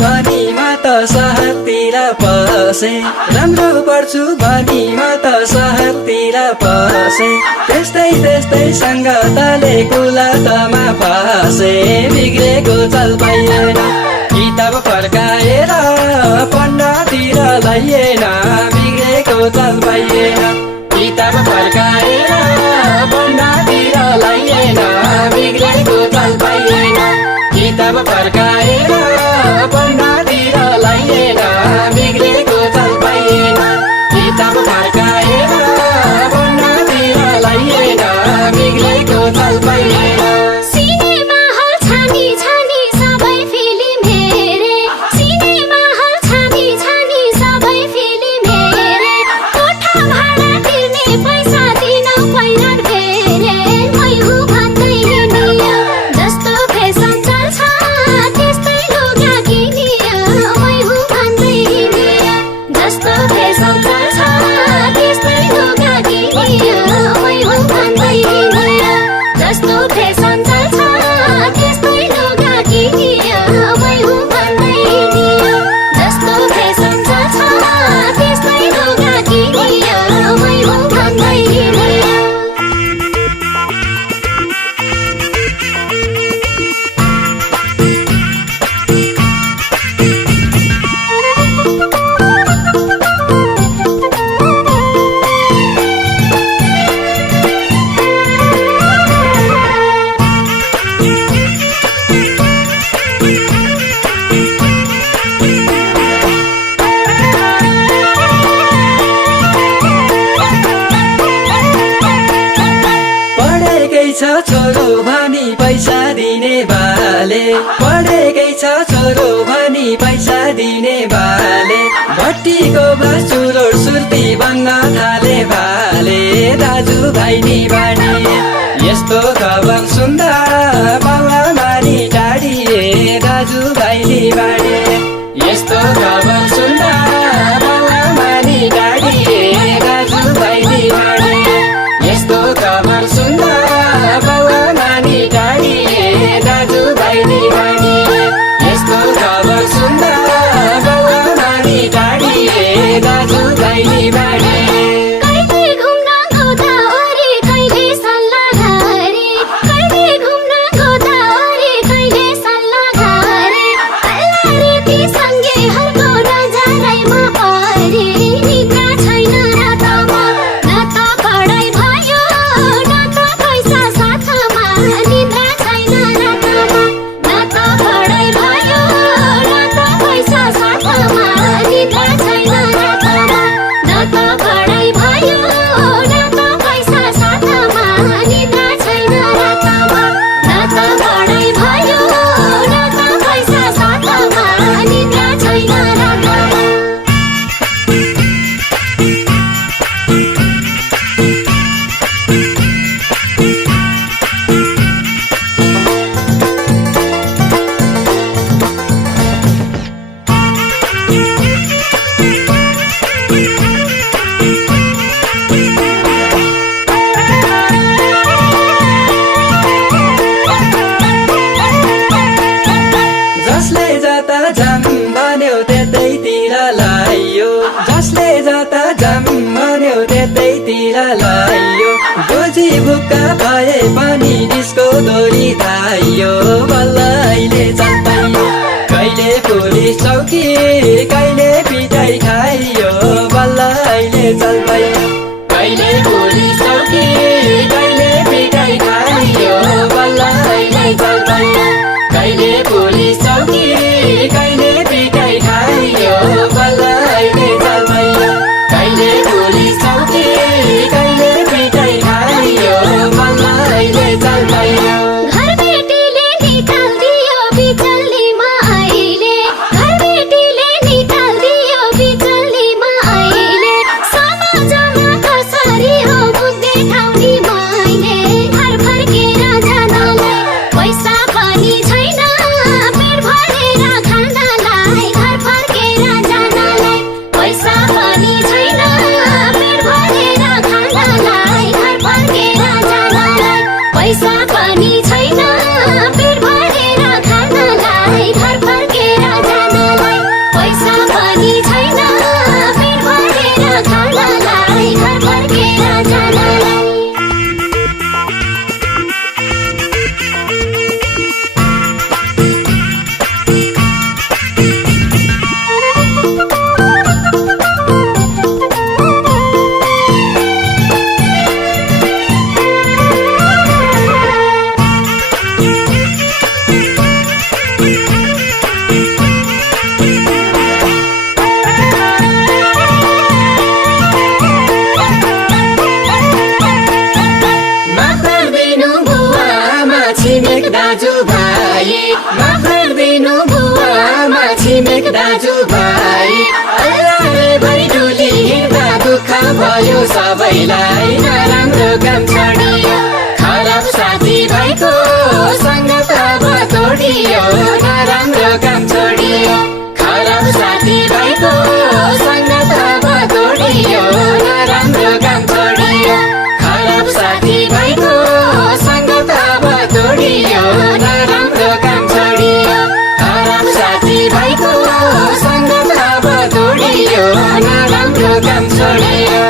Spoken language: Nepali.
भनी म त सहरतिर पसे राम्रो पढ्छु भनी म त सहरतिर पसे त्यस्तै त्यस्तै सङ्गतले कुलतमा फसे बिग्रेको चल पाइएन किताब फर्काएर पन्नातिर लैएन बिग्रेको चल पाइएन किताब फर्काएर पन्नातिर लैएन बिग्रेको चल पाइएन किताब फर्काएर पन्नातिर लैएन बिग्रेको चल पाइएन किताब फर्काएर पन्नातिर लैएन बिग्रेको चल पाइएन सिनेमा हल छानी छानी सबै फिल्म हेरे सिनेमा हल छानी छानी सबै फिल्म हेरे कोठा भाडा तिर्ने पैसा दिन पहिरन फेरे मै हुँ भन्दै हिँडियो जस्तो फेसन चल्छ त्यस्तै लुगा किनियो मै हुँ भन्दै हिँडियो जस्तो फेसन चल्छ त्यस्तै लुगा किनियो मै हुँ भन्दै हिँडियो जस्तो फेसन चल्छ त्यस्तै लुगा किनियो मै हुँ भन्दै हिँडियो जस्तो फेसन चल्छ त्यस्तै लुगा किनियो मै हुँ भन्दै हिँडियो पढेकै छ छोरो भनी पैसा दिने बाले पढेकै छ छोरो भनी पैसा दिने बाले भट्टीको बास चुरोड सुर्ती बन्न थाले भाले दाजुभाइ नि बानी यस्तो खबर सुन्दा बाबा मानी टाढिए दाजुभाइ नि बानी यस्तो खबर सुन्दा बाबा मानी टाढिए दाजुभाइ नि बानी यस्तो खबर सुन्दा बाबा मानी टाढिए दाजुभाइ नि बानी यस्तो खबर सुन्दा बाबा मानी टाढिए दाजुभाइ नि बानी कहिले घुम्न गोदावरी कहिले सल्लाघारी कहिले घुम्न गोदावरी कहिले सल्लाघारी कल्लारेती सँगैहरूको नजरैमा परे निद्रा छैन रातमा न त पढाइ भयो न त पैसा साथमा निद्रा छैन रातमा न त पढाइ भयो न त पैसा साथमा निद्रा छैन रातमा न त पढाइ भयो न त पैसा साथमा निद्रा छैन रातमा न त पढाइ भयो न त पैसा साथमा निद्रा छैन रातमा जसले जाता जाम भन्यो त्यतैतिर लायो जसले जाता जाम भन्यो त्यतैतिर लायो गोजी भुक्का भए पनि डिस्को दोरी धाइयो बल्ल अहिले चल पाइयो कहिले पुलिस चौकी कहिले पिटाइ खाइयो बल्ल अहिले चल पाइयो कहिले पुलिस चौकी कहिले पिटाइ खाइयो बल्ल अहिले चल पाइयो कहिले पुलिस चौकी कहिले पिटाइ खाइयो बल्ल अहिले चल पाइयो कहिले पुलिस चौकी कहिले पिटाइ खाइयो बल्ल अहिले चल पाइयो घरबेटीले निकाल्दियो बिचल्लीमा अहिले घरबेटीले निकाल्दियो बिचल्लीमा अहिले समाजमा कसरी हो बुझ्दै ठाउँ मैले घर फर्केर जानलाई पैसा पनि छैन पेट भरेर खानलाई घर फर्केर जानलाई पैसा पनि छैन पेट भरेर खानलाई घर फर्केर जानलाई पैसा पनि छैन पेट भरेर खानलाई घर फर्केर जानलाई माफ गरिदिनु बुवा आमा छिमेक दाजुभाइ अल्लाहले भरि डुली हिँड्दा दुःख भयो सबैलाई नराम्रो काम छोडियो खराब साथीभाइको सङ्गत अब तोडियो नराम्रो काम छोडियो खराब साथीभाइको सङ्गत अब तोडियो नराम्रो काम छोडियो खराब साथीभाइको सङ्गत अब तोडियो नराम्रो काम छोडियो खराब साथीभाइको सङ्गत अब तोडियो नराम्रो काम छोडियो